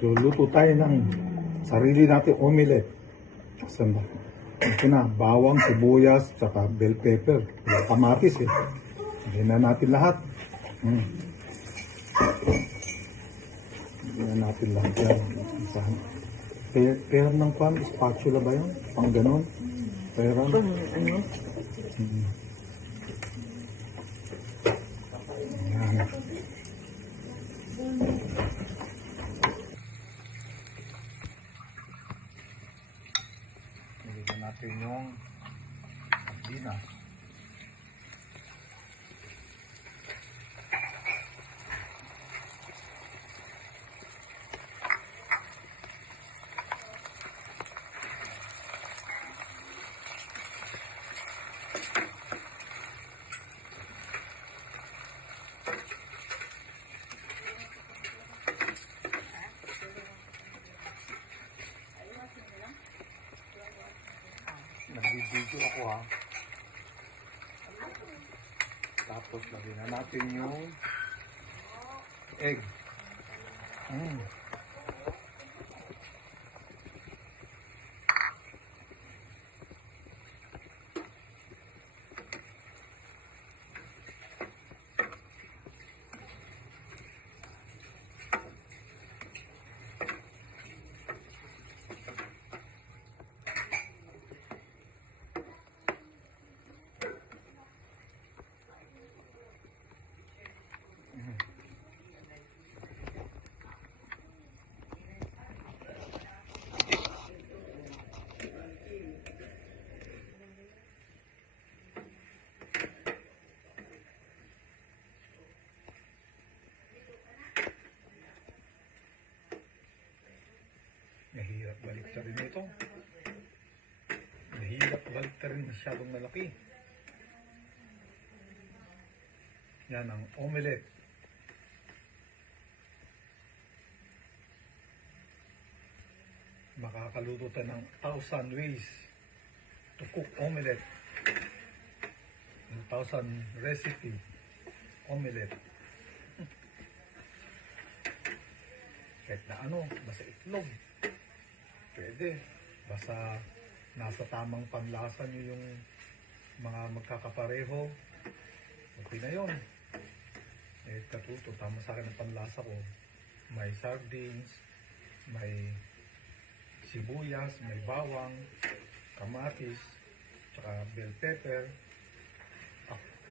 Luluto tayo ng sarili natin omelette. Saan ba? Ito na, bawang, sibuyas, tsaka bell pepper. Kamatis eh. Hindi na natin lahat. Hindi na natin lahat yan. Pair ng kwan, spatula ba yun? Pang ganon. Pair Ano? Yan. Nilagyan natin yung sardinas. Nag-video ako ha. Tapos lagyan na natin yung egg. Mahirap baliktarin ito. Mahirap baliktarin, masyadong malaki. Yan ang omelette. Makakaluto tayo ng 1,000 ways to cook omelette. 1,000 recipe omelette. Kahit na ano, basta itlog. Pwede. Basta nasa tamang panlasa nyo yung mga magkakapareho. Okay na yun. Eh, katuto. Tama sa akin ang panlasa ko. May sardines, may sibuyas, may bawang, kamatis, tsaka bell pepper,